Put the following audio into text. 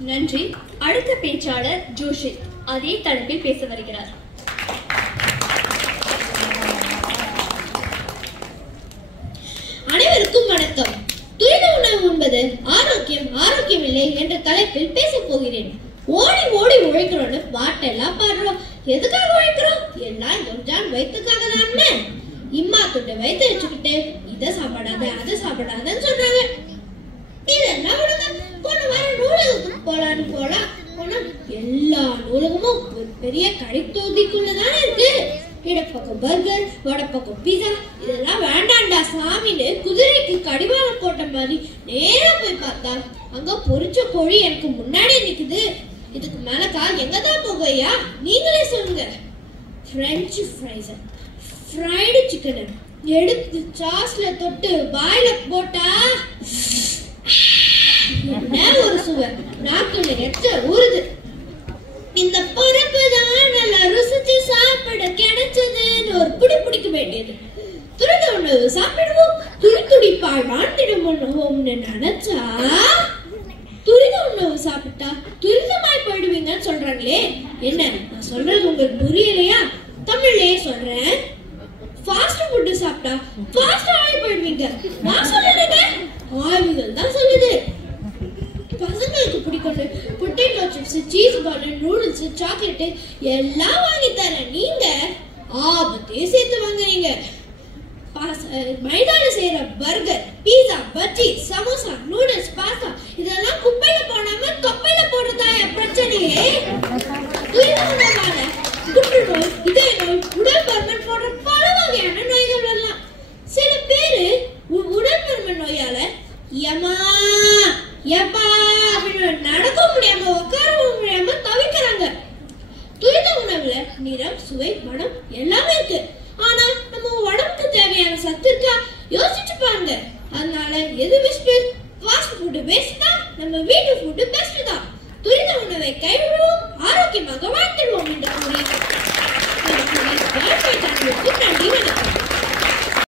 நன்றி. அடுத்த பேச்சாளர் ஜோஷி அதே தலைப்பில் பேச வருகிறார். அனைவருக்கும் வணக்கம். துரித உணவு உண்பது ஆரோக்கியம் ஆரோக்கியம் இல்லை என்ற தலைப்பில் பேச போகிறேன். ஓடி ஓடி உழைக்கிறோம்னு பாட்டெல்லாம் பாடுறோம். எதுக்காக உழைக்கிறோம்? எல்லாம் எம்ஜான் வயிற்றுக்காக தானே. இம்மா துட்டை வயிற்று வச்சுக்கிட்டு இதை சாப்பிடாத அதை சாப்பிடாதன்னு சொல்றாங்க. இதெல்லாம் விடுங்க. போன வாரம் நூலகத்துக்கு போலான்னு போலாம். போனா எல்லா நூலகமும் ஒரு பெரிய கடை தொகுதிக்குள்ளதானே இருக்கு. இடப்பக்கம் பர்கர், வடப்பக்கம் பீஸா, இதெல்லாம் வேண்டாண்டா சாமின்னு குதிரைக்கு கடிவாளம் போட்ட மாதிரி நேரா போய் பார்த்தா அங்க பொரிச்ச கோழி எனக்கு முன்னாடி நிக்குது. இதுக்கு மேலக்கா எங்கதான் போகையா? நீங்களே சொல்லுங்க. பிரெஞ்சு ஃப்ரைஸ், ஃப்ரைடு சிக்கன் எடுத்து சாஸ்ல தொட்டு வாயில போட்டா என்ன ஒரு சுவை, நாக்குல எச்ச ஊறுது. இந்த பொறுப்பு தான் நல்லா ருசிச்சு சாப்பிட கிடைச்சதுன்னு ஒரு புடி பிடிக்க வேண்டியது. துரித உணவு சாப்பிடுவோம், துடிப்பாய் வாழ்ந்திடுவோம்னு நினைச்சா துரித உணவு சாப்பிட்டா துரிதமாய் போயிடுவீங்கன்னு சொல்றாங்களே. என்ன நான் சொல்றது உங்களுக்கு புரியலையா? தமிழ்லயே சொல்றேன். ஃபாஸ்ட் ஃபுட் சாப்பிட்டா ஃபாஸ்டா ஆகி போயிடுவீங்க. நான் சொல்லலைங்க, ஆய்வுகள் தான் சொல்லுது. பசங்களுக்கு பிடிக்கும் potato chips, cheese ball, noodles, chocolate எல்லாம் வாங்கி தர நீங்க ஆபத்தையும் சேர்த்து வாங்குறீங்க. மைதால செய்யற burger, pizza, bajji, samosa, noodles, pasta இதெல்லாம் குப்பையில போடாம தொப்பையில போடுறதா என் பிரச்சனையே. துரித உணவால புற்றுநோய், இதய நோய், உடல் பருமன் போன்ற பல வகையான நோய்கள் வரலாம். சில பேரு உடல் பருமன் நோயால யமா யப்பா அப்படின்னு நடக்க முடியாம உட்காரவும் முடியாம தவிக்கிறாங்க. துரித உணவுல நிறம், சுவை, மனம் எல்லாமே இருக்கு. ஆனா நம்ம உடம்புக்கு தேவையான சத்து இருக்கா? யோசிச்சு பாருங்க. அதனால எது பெஸ்ட்? ஃபாஸ்ட் ஃபுட் பெஸ்ட் தான், நம்ம வீட்டு ஃபுட் பெஸ்ட் தான். துரித உணவை கைவிடுவோம்.